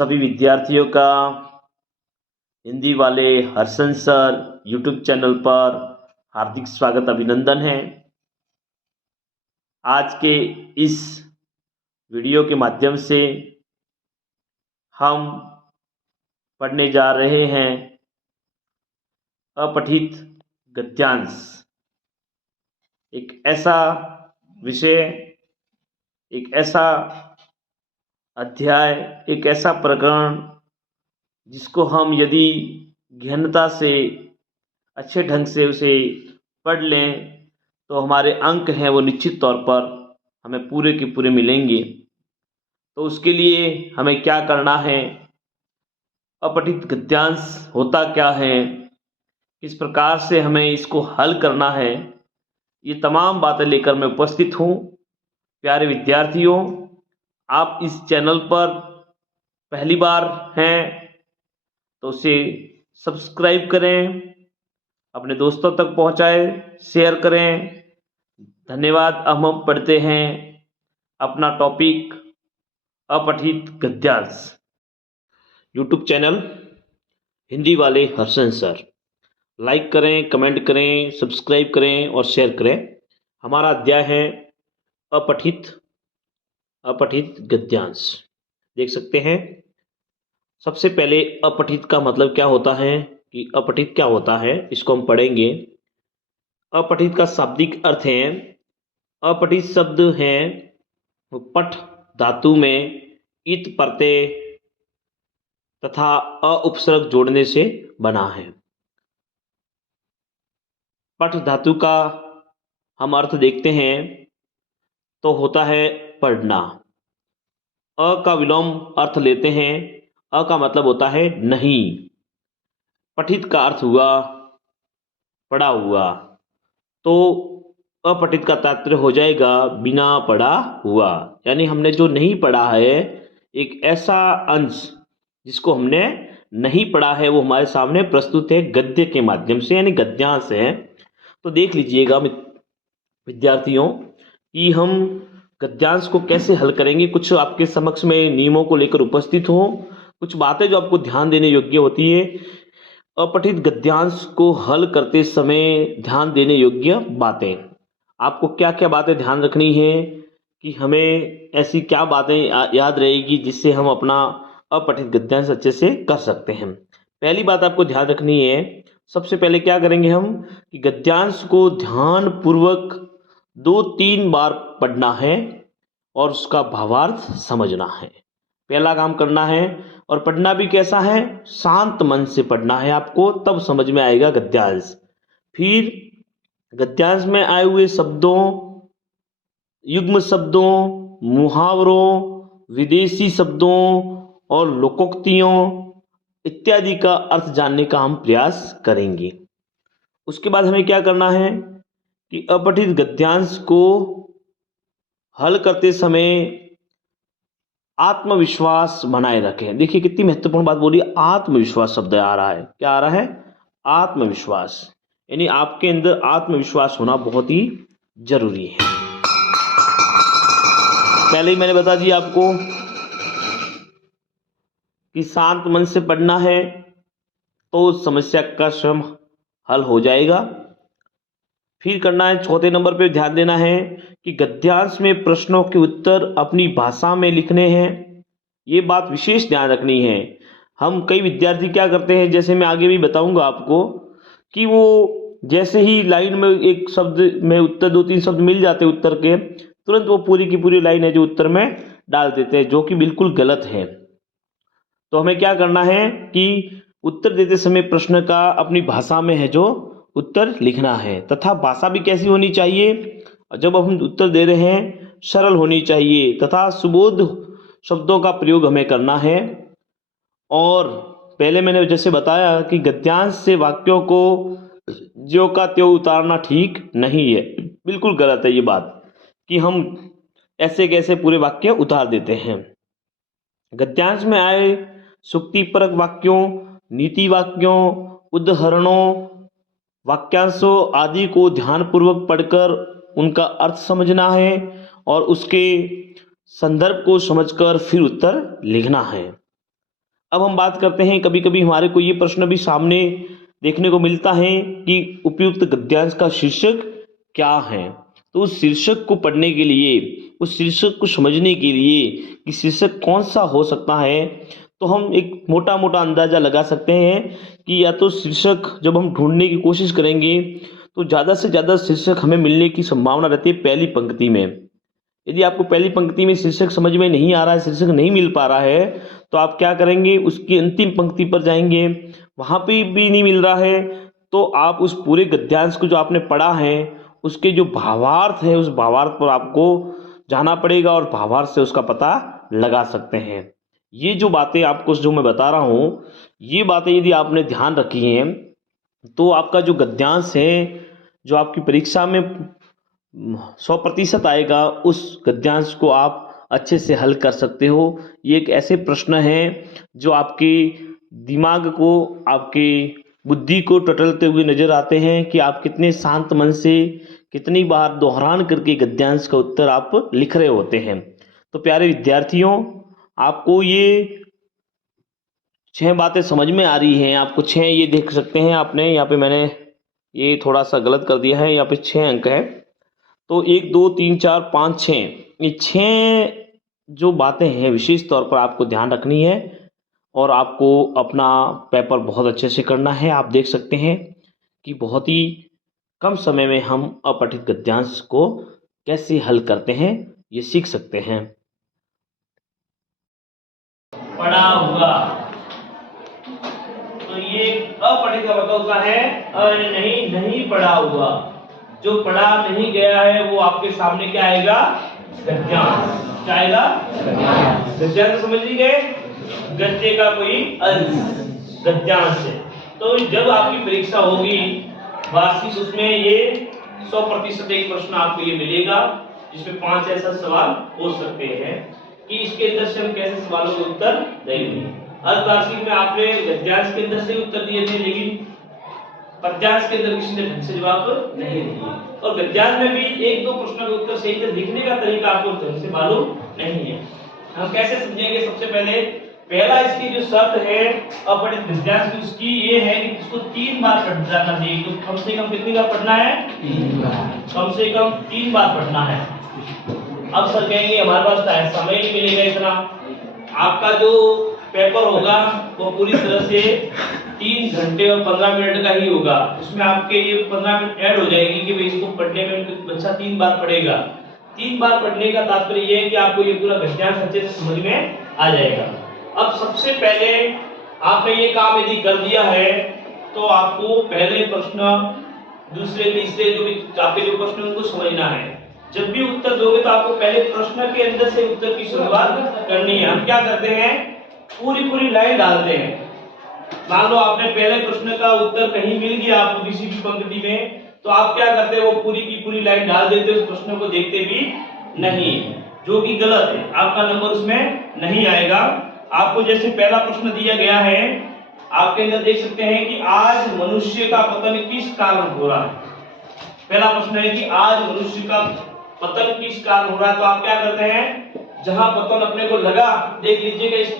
सभी विद्यार्थियों का हिंदी वाले हर्षन सर यूट्यूब चैनल पर हार्दिक स्वागत अभिनंदन है। आज के इस वीडियो के माध्यम से हम पढ़ने जा रहे हैं अपठित गद्यांश। एक ऐसा विषय, एक ऐसा अध्याय, एक ऐसा प्रकरण जिसको हम यदि गहनता से अच्छे ढंग से उसे पढ़ लें तो हमारे अंक हैं वो निश्चित तौर पर हमें पूरे के पूरे मिलेंगे। तो उसके लिए हमें क्या करना है, अपठित गद्यांश होता क्या है, किस प्रकार से हमें इसको हल करना है, ये तमाम बातें लेकर मैं उपस्थित हूँ। प्यारे विद्यार्थियों, आप इस चैनल पर पहली बार हैं तो उसे सब्सक्राइब करें, अपने दोस्तों तक पहुंचाएं, शेयर करें। धन्यवाद। अब हम पढ़ते हैं अपना टॉपिक अपठित गद्यांश। यूट्यूब चैनल हिंदी वाले हर्षन सर, लाइक करें, कमेंट करें, सब्सक्राइब करें और शेयर करें। हमारा अध्याय है अपठित गद्यांश। देख सकते हैं। सबसे पहले अपठित का मतलब क्या होता है कि अपठित क्या होता है इसको हम पढ़ेंगे। अपठित का शाब्दिक अर्थ है, अपठित शब्द है पठ धातु में इत प्रत्यय तथा अ उपसर्ग जोड़ने से बना है। पठ धातु का हम अर्थ देखते हैं तो होता है पढ़ना। अ का विलोम अर्थ लेते हैं, अ का मतलब होता है नहीं। पठित का अर्थ हुआ पढ़ा हुआ, तो अपठित का तात्पर्य हो जाएगा बिना पढ़ा हुआ। यानी हमने जो नहीं पढ़ा है, एक ऐसा अंश जिसको हमने नहीं पढ़ा है वो हमारे सामने प्रस्तुत है गद्य के माध्यम से, यानी गद्यांश है। तो देख लीजिएगा विद्यार्थियों कि हम गद्यांश को कैसे हल करेंगे। कुछ आपके समक्ष में नियमों को लेकर उपस्थित हो, कुछ बातें जो आपको ध्यान देने योग्य होती है। अपठित गद्यांश को हल करते समय ध्यान देने योग्य बातें, आपको क्या क्या बातें ध्यान रखनी है कि हमें ऐसी क्या बातें याद रहेगी जिससे हम अपना अपठित गद्यांश अच्छे से कर सकते हैं। पहली बात आपको ध्यान रखनी है, सबसे पहले क्या करेंगे हम कि गद्यांश को ध्यान पूर्वक 2-3 बार पढ़ना है और उसका भावार्थ समझना है। पहला काम करना है, और पढ़ना भी कैसा है, शांत मन से पढ़ना है आपको, तब समझ में आएगा गद्यांश। फिर गद्यांश में आए हुए शब्दों, युग्म शब्दों, मुहावरों, विदेशी शब्दों और लोकोक्तियों इत्यादि का अर्थ जानने का हम प्रयास करेंगे। उसके बाद हमें क्या करना है कि अपठित गद्यांश को हल करते समय आत्मविश्वास बनाए रखें। देखिए कितनी महत्वपूर्ण बात बोली, आत्मविश्वास शब्द आ रहा है। क्या आ रहा है? आत्मविश्वास। यानी आपके अंदर आत्मविश्वास होना बहुत ही जरूरी है। पहले ही मैंने बता दिया आपको कि शांत मन से पढ़ना है तो समस्या का स्वयं हल हो जाएगा। फिर करना है, चौथे नंबर पे ध्यान देना है कि गद्यांश में प्रश्नों के उत्तर अपनी भाषा में लिखने हैं। ये बात विशेष ध्यान रखनी है। हम कई विद्यार्थी क्या करते हैं, जैसे मैं आगे भी बताऊंगा आपको, कि वो जैसे ही लाइन में एक शब्द में उत्तर 2-3 शब्द मिल जाते उत्तर के, तुरंत वो पूरी की पूरी लाइन है जो उत्तर में डाल देते हैं, जो कि बिल्कुल गलत है। तो हमें क्या करना है कि उत्तर देते समय प्रश्न का अपनी भाषा में है जो उत्तर लिखना है, तथा भाषा भी कैसी होनी चाहिए, जब हम उत्तर दे रहे हैं सरल होनी चाहिए, तथा सुबोध शब्दों का प्रयोग हमें करना है। और पहले मैंने जैसे बताया कि गद्यांश से वाक्यों को ज्यों का त्यों उतारना ठीक नहीं है, बिल्कुल गलत है ये बात कि हम ऐसे कैसे पूरे वाक्य उतार देते हैं। गद्यांश में आए सुक्तिपरक वाक्यों, नीति वाक्यों, उदाहरणों, वाक्यांशों आदि को ध्यानपूर्वक पढ़कर उनका अर्थ समझना है और उसके संदर्भ को समझकर फिर उत्तर लिखना है। अब हम बात करते हैं, कभी कभी हमारे को ये प्रश्न भी सामने देखने को मिलता है कि उपयुक्त गद्यांश का शीर्षक क्या है। तो उस शीर्षक को पढ़ने के लिए, उस शीर्षक को समझने के लिए कि शीर्षक कौन सा हो सकता है, तो हम एक मोटा मोटा अंदाजा लगा सकते हैं कि या तो शीर्षक जब हम ढूंढने की कोशिश करेंगे तो ज़्यादा से ज़्यादा शीर्षक हमें मिलने की संभावना रहती है पहली पंक्ति में। यदि आपको पहली पंक्ति में शीर्षक समझ में नहीं आ रहा है, शीर्षक नहीं मिल पा रहा है, तो आप क्या करेंगे, उसकी अंतिम पंक्ति पर जाएंगे, वहाँ पे भी नहीं मिल रहा है, तो आप उस पूरे गद्यांश को जो आपने पढ़ा है उसके जो भावार्थ है उस भावार्थ पर आपको जाना पड़ेगा और भावार्थ से उसका पता लगा सकते हैं। ये जो बातें आपको जो मैं बता रहा हूँ, ये बातें यदि आपने ध्यान रखी हैं तो आपका जो गद्यांश है जो आपकी परीक्षा में 100% आएगा, उस गद्यांश को आप अच्छे से हल कर सकते हो। ये एक ऐसे प्रश्न हैं जो आपके दिमाग को, आपके बुद्धि को टटोलते हुए नजर आते हैं कि आप कितने शांत मन से कितनी बार दोहरान करके गद्यांश का उत्तर आप लिख रहे होते हैं। तो प्यारे विद्यार्थियों, आपको ये 6 बातें समझ में आ रही हैं। आपको 6 ये देख सकते हैं, आपने यहाँ पे मैंने ये थोड़ा सा गलत कर दिया है, यहाँ पे 6 अंक है। तो 1 2 3 4 5 6, ये 6 जो बातें हैं विशेष तौर पर आपको ध्यान रखनी है और आपको अपना पेपर बहुत अच्छे से करना है। आप देख सकते हैं कि बहुत ही कम समय में हम अपठित गद्यांश को कैसे हल करते हैं ये सीख सकते हैं। पढ़ा हुआ, तो ये अपठित का मतलब होता है नहीं पढ़ा हुआ। जो पढ़ा नहीं गया है वो आपके सामने क्या आएगा, गद्यांश। क्या आएगा, गद्यांश। समझ गए, गद्य का कोई अंश गद्यांश है। तो जब आपकी परीक्षा होगी वार्षिक, उसमें ये 100% एक प्रश्न आपको ये मिलेगा जिसमें 5 ऐसा सवाल हो सकते हैं कि इसके अंदर से हम कैसे सवालों के उत्तर देंगे। अर्धवार्षिक में आपने गद्यांश के अंदर से उत्तर दिए थे, लेकिन पद्यांश के अंदर किसी ने ढंग से जवाब नहीं दिए, और गद्यांश में भी 1-2 प्रश्नों के उत्तर सही से लिखने का तरीका आपको ढंग से मालूम नहीं है। हम कैसे समझेंगे, सबसे पहला इसकी जो शर्त है अपठित गद्यांश की, उसकी ये है कि इसको 3 बार पढ़ जाना चाहिए। तो कम से कम कितनी बार पढ़ना है, 3 बार। कम से कम 3 बार पढ़ना है। अब सर कहेंगे हमारे पास समय नहीं मिलेगा इतना। आपका जो पेपर होगा वो पूरी तरह से 3 घंटे और 15 मिनट का ही होगा। उसमें आपके ये 15 मिनट ऐड हो जाएगी कि भाई इसको पढ़ने में बच्चा 3 बार पढ़ेगा। 3 बार पढ़ने का तात्पर्य ये है कि आपको ये पूरा गद्यांश अच्छे से समझ में आ जाएगा। अब सबसे पहले आपने ये काम यदि कर दिया है तो आपको पहले प्रश्न, दूसरे, तीसरे जो भी आपके जो प्रश्न उनको समझना है। जब भी उत्तर दोगे तो आपको पहले प्रश्न के अंदर से उत्तर की शुरुआत करनी है। हम क्या करते हैं, पूरी लाइन डालते हैं। मान लो आपने पहले प्रश्न का उत्तर कहीं मिल गया आपको किसी भी पंक्ति में, तो आप क्या करते हैं, वो पूरी की पूरी लाइन डाल देते हैं, उस प्रश्न को देखते भी नहीं, जो कि गलत है। आपका नंबर उसमें नहीं आएगा। आपको जैसे पहला प्रश्न दिया गया है, आपके अंदर देख सकते हैं कि आज मनुष्य का पतन किस कारण हो रहा है। पहला प्रश्न है कि आज मनुष्य का पतन किस कारण हो रहा है। तो आप क्या करते हैं, जहां पतन अपने को लगा, देख लीजिएगा इस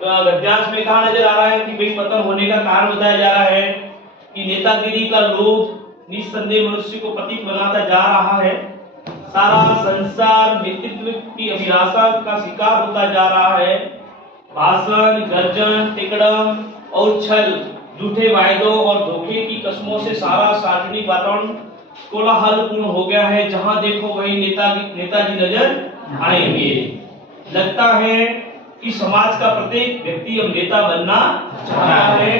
गद्यांश में कहा नजर आ रहा है कि भाई पतन होने का कारण बताया जा रहा है कि नेतागिरी का लोभ निस्संदेह मनुष्य को पतित बनाता जा रहा है। सारा संसार नेतृत्व की अभिलाषा का शिकार होता जा रहा है। भाषण, गर्जन, टिकड़म और छल, झूठे वायदों और धोखे की कस्मों से सारा सार्वजनिक वातावरण कोलाहलपूर्ण हो गया है। जहां देखो वही नेताजी नजर आएंगे। लगता है कि समाज का प्रत्येक व्यक्ति अब नेता बनना चाहता है,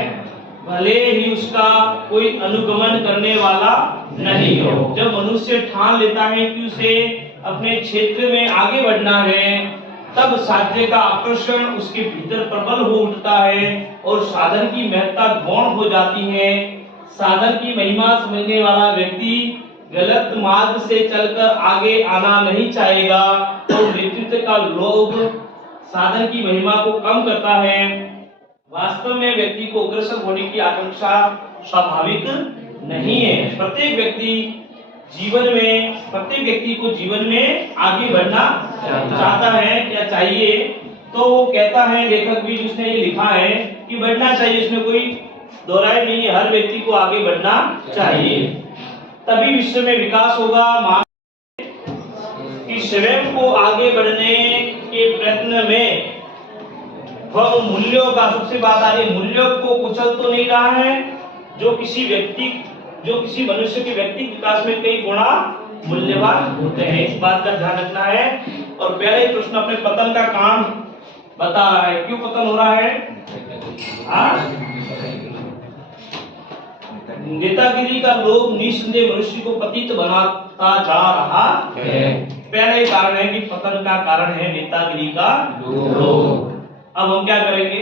भले ही उसका कोई अनुगमन करने वाला नहीं हो। जब मनुष्य ठान लेता है कि उसे अपने क्षेत्र में आगे बढ़ना है, तब साध्य का आकर्षण उसके भीतर प्रबल हो उठता है और साधन की महत्ता गौण हो जाती है। साधन की महिमा समझने वाला व्यक्ति गलत मार्ग से चलकर आगे आना नहीं चाहेगा और नेतृत्व का लोभ साधन की महिमा को कम करता है। वास्तव में व्यक्ति को अग्रसर होने की आकांक्षा स्वाभाविक नहीं है। प्रत्येक व्यक्ति को जीवन में आगे बढ़ना चाहता है या चाहिए, तो वो कहता है लेखक भी जिसने ये लिखा है कि बढ़ना चाहिए, इसमें कोई दोहराई नहीं है, हर व्यक्ति को आगे बढ़ना चाहिए, तभी विश्व में विकास होगा। कि स्वयं को आगे बढ़ने के प्रयत्न में वह मूल्यों का, सबसे बात आ रही है, मूल्यों को कुचल तो नहीं रहा है, जो किसी मनुष्य के व्यक्तिगत विकास में कई गुणा मूल्यवान होते हैं, इस बात का ध्यान रखना है। और पहले ही प्रश्न अपने पतन का कारण बता रहा है, क्यों पतन हो रहा है? नेतागिरी का लोभ निस्संदेह मनुष्य को पतित बनाता जा रहा है। पहला ही कारण है कि पतन का कारण है नेतागिरी का लोभ। अब हम क्या करेंगे,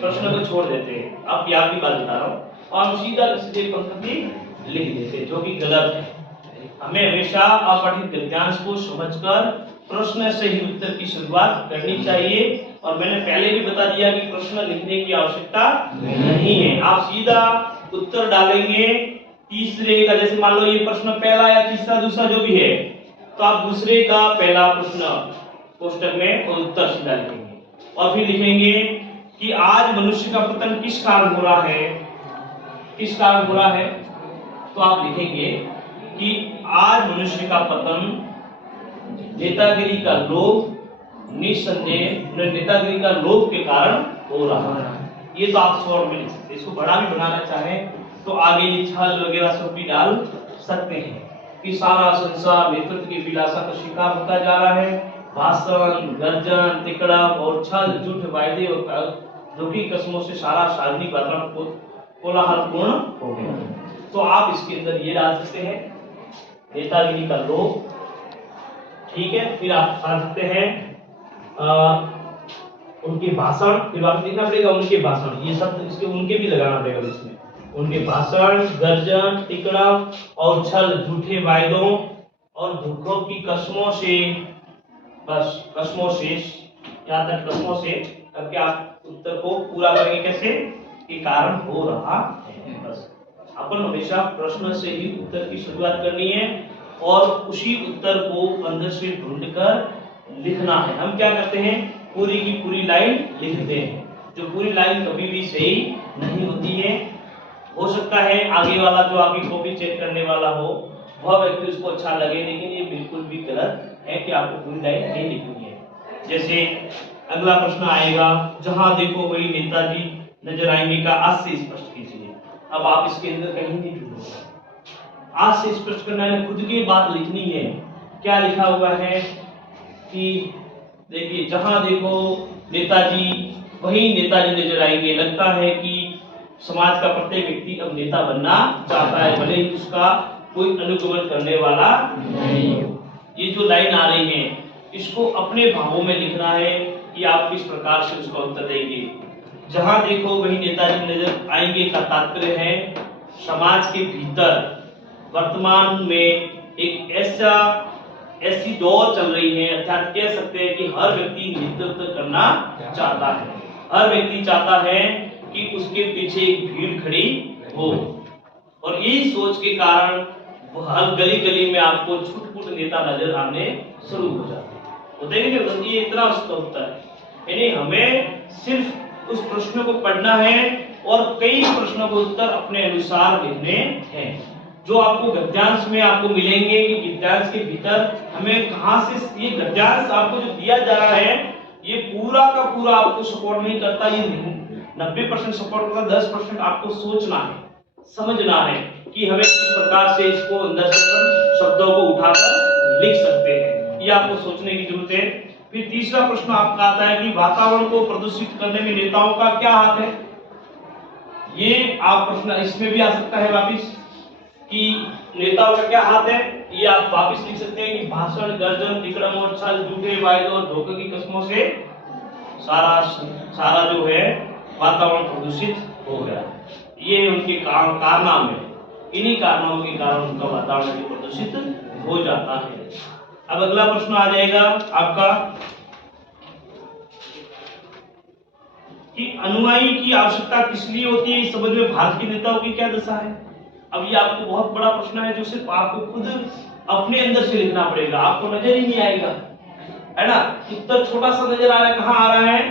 प्रश्न को छोड़ देते हैं, आप याद की बात बता रहा हूँ, और हम सीधा सीधे पंक्ति लिख देते हैं, जो कि गलत है। हमें हमेशा अपठित गद्यांश को समझकर प्रश्न से ही उत्तर की शुरुआत करनी चाहिए। और मैंने पहले भी बता दिया कि प्रश्न लिखने की आवश्यकता नहीं है, आप सीधा उत्तर डालेंगे तीसरे का, जैसे मान लो ये प्रश्न पहला या तीसरा दूसरा जो भी है, तो आप दूसरे का पहला प्रश्न कोष्टक में उत्तर सीधा लिखेंगे और फिर लिखेंगे कि आज मनुष्य का पतन किस कारण हो रहा है, किस कारण हो रहा है। तो आप लिखेंगे कि आज मनुष्य का पतन नेतागिरी का लोभ, निस्संदेह नेतागिरी का लोभ के कारण हो रहा है। ये तो आप शॉर्ट में लिख सकते, इसको बड़ा भी बनाना चाहें तो आगे ये छल वगैरह सब भी डाल सकते हैं कि सारा संसार नेतृत्व की विलासा का शिकार होता जा रहा है, भाषण, गर्जन, तिकड़ा और छल, झूठ, वायदे और धोखी कस्मों से सारा सार्वजनिक वातावरण कोलाहलपूर्ण हो गया। तो आप इसके अंदर ये डाल सकते हैं नेतागिरी का लोभ, ठीक है। फिर आप डाल सकते हैं उनके भाषण, फिर आप लिखना पड़ेगा उनके भाषण, ये सब इसके उनके भी लगाना पड़ेगा इसमें, उनके भाषण, गर्जन, तिकड़ा और छल, झूठे वायदों और धोखों की कस्मों से, बस कस्मों से, यहाँ तक कस्मों से करके आप उत्तर को पूरा करेंगे कैसे, के कारण हो रहा है। बस अपन हमेशा प्रश्न से ही उत्तर की शुरुआत करनी है और उसी उत्तर को अंदर से ढूंढकर लिखना है। हम क्या करते हैं, पूरी की पूरी लाइन लिखते हैं, जो पूरी लाइन कभी भी सही नहीं होती है। हो सकता है आगे वाला जो आपकी कॉपी चेक करने वाला हो वह व्यक्ति उसको अच्छा लगे, लेकिन ये बिल्कुल भी गलत है कि आपको पूरी लाइन नहीं लिखनी है। जैसे अगला प्रश्न आएगा, जहां देखो वही नेताजी नजर आएंगे का आज से स्पष्ट कीजिए। अब आप इसके अंदर कहीं नहीं ढूंढोगे, आज से स्पष्ट करना है, खुद की बात लिखनी है। क्या लिखा हुआ है कि देखिए, जहां देखो नेताजी वही नेताजी नजर आएंगे। लगता है कि समाज का प्रत्येक व्यक्ति अब नेता बनना चाहता है, भले ही उसका कोई अनुगमन करने वाला नहीं हो। ये जो लाइन आ रही है इसको अपने भावों में लिखना है कि आप किस प्रकार से उसका उत्तर देंगे। जहां देखो वही नेताजी नजर आएंगे का तात्पर्य है समाज के भीतर वर्तमान में एक ऐसी दौर चल रही है, अर्थात कह सकते हैं कि हर व्यक्ति नेतृत्व करना चाहता है, हर व्यक्ति चाहता है कि उसके पीछे एक भीड़ खड़ी हो। और इस सोच के कारण हर गली गली में आपको छुट-पुट नेता नजर आने शुरू हो जाते हैं। तो देखिए ये इतना उसका उत्तर है, यानी हमें सिर्फ उस प्रश्न को पढ़ना है और कई प्रश्नों के उत्तर अपने अनुसार लिखने हैं, जो आपको गद्यांश में आपको मिलेंगे कि गद्यांश के भीतर हमें कहां से ये गद्यांश आपको जो दिया जा रहा है ये पूरा का पूरा आपको सपोर्ट नहीं करता, ये 90% सपोर्ट करता, 10% आपको सोचना है, समझना है कि हमें किस प्रकार से इसको अंदर से शब्दों को उठाकर लिख सकते हैं, ये आपको सोचने की जरूरत है। फिर तीसरा प्रश्न आपका आता है कि वातावरण को प्रदूषित करने में नेताओं का क्या हाथ है। ये आप प्रश्न इसमें भी आ सकता है वापिस कि नेताओं का क्या हाथ है, ये आप वापिस लिख सकते हैं कि भाषण, गर्जन, विक्रम और छल, झूठे वायदों और धोखे की कस्मों से सारा जो है वातावरण प्रदूषित हो गया। ये उनके कारनामे, इन्हीं कारणों के कारण उनका वातावरण भी प्रदूषित हो जाता है। अब अगला प्रश्न आ जाएगा आपका कि अनुयायी की आवश्यकता किस लिए होती है, इस समझ में भारत के नेताओं की क्या दशा है। अब ये आपको बहुत बड़ा प्रश्न है जो सिर्फ आपको खुद अपने अंदर से लिखना पड़ेगा, आपको नजर ही नहीं आएगा। है ना। उत्तर छोटा सा नजर आ रहा है, कहाँ आ रहा है,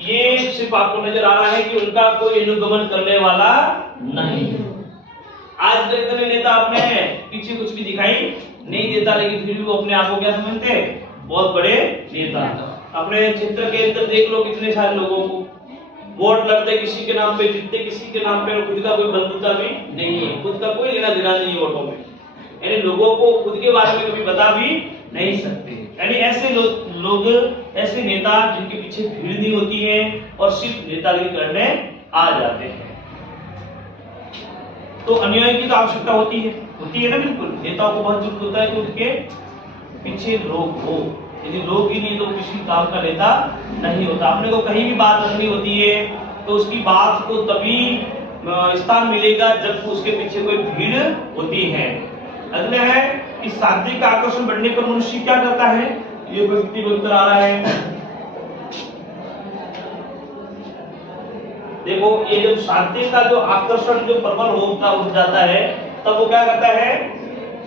ये सिर्फ आपको नजर आ रहा है कि उनका कोई अनुगमन करने वाला नहीं। आज तक इतने नेता अपने पीछे कुछ भी दिखाई नहीं देता, लेकिन फिर भी वो अपने आप को क्या समझते हैं, बहुत बड़े नेता। अपने क्षेत्र के अंदर देख लो कितने सारे लोगों को वोट लगते किसी के नाम पे, जीतते किसी के नाम पे, और खुद का कोई बंधुता भी नहीं है, खुद का कोई लेना देना नहीं है वोटों में, यानी लोगों को खुद के बारे में कभी बता भी नहीं सकते। यानी ऐसे लोग ऐसे नेता जिनके पीछे भीड़ नहीं होती है और सिर्फ नेतागिरी करने आ जाते हैं। तो अनुयायी की तो आवश्यकता होती है ना, बिल्कुल। नेताओं को बहुत जरूरत होता है कि उनके पीछे लोग हो, यदि लोग ही नहीं तो किसी काम का नेता नहीं होता। अपने को कहीं भी बात करनी होती है तो उसकी बात को तभी स्थान मिलेगा जब उसके पीछे कोई भीड़ होती है। अगला है कि सात्विक आकर्षण बढ़ने पर मनुष्य क्या करता है, ये व्यक्ति में उत्तर आ रहा है। देखो ये जब सात्विक का जो आकर्षण जो प्रबल होता उठ जाता है, तब वो क्या करता है,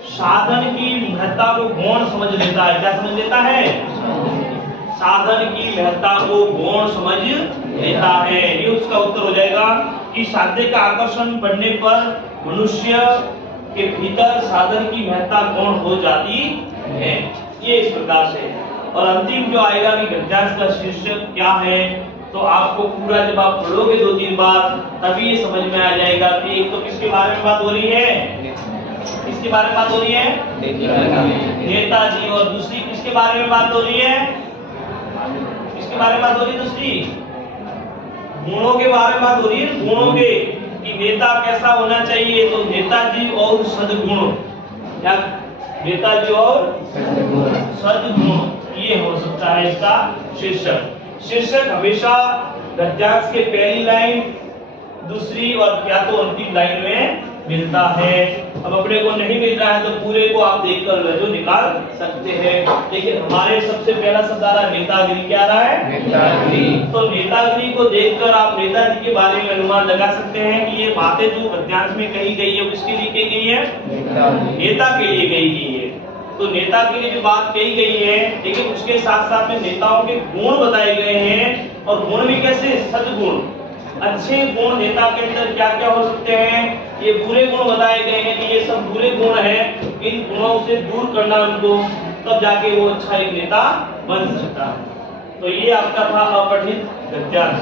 साधन की महत्ता को गौण समझ लेता है। क्या समझ लेता है, साधन की महत्ता को गौण समझ लेता है। ये उसका उत्तर हो जाएगा कि सात्विक का आकर्षण बढ़ने पर मनुष्य के भीतर साधन की महत्ता गौण हो जाती है। ये इस प्रकार से। और अंतिम जो आएगा कि गद्यांश का शीर्षक क्या है, तो आपको पूरा जब आप पढ़ोगे 2-3 बार तभी ये समझ में आ जाएगा कि एक तो किसके बारे में बात हो रही है, किसके बारे में बात हो रही है, नेताजी। और दूसरी किसके बारे में बात हो रही है, किसके बारे में बात हो रही है, दूसरी गुणों के बारे में बात हो रही है, गुणों के, कि नेता कैसा होना चाहिए। तो नेताजी और सद्गुण, या नेताजी और सद्गुण, ये हो सकता है इसका शीर्षक। शीर्षक हमेशा गद्यांश के पहली लाइन, दूसरी और या तो अंतिम लाइन में मिलता है। अब अपने को नहीं मिल रहा है तो पूरे को आप देखकर जो निकाल सकते हैं। लेकिन हमारे सबसे पहला शब्द आ रहा है नेतागिरी। क्या आ रहा है, नेतागिरी। तो नेतागिरी को देखकर आप नेताजी के बारे में अनुमान लगा सकते हैं कि ये बातें जो गद्यांश में कही गई है किसके लिए कही गई है, नेता के लिए कही गई है। तो नेता के लिए जो बात कही गई है, लेकिन उसके साथ साथ में नेताओं के गुण बताए गए हैं। और गुण भी कैसे, सद्गुण, अच्छे गुण नेता के अंदर क्या क्या हो सकते हैं, ये बुरे गुण बताए गए हैं कि ये सब बुरे गुण हैं, इन गुणों से दूर करना उनको, तब जाके वो अच्छा एक नेता बन सकता है। तो ये आपका था अपठित गद्यांश।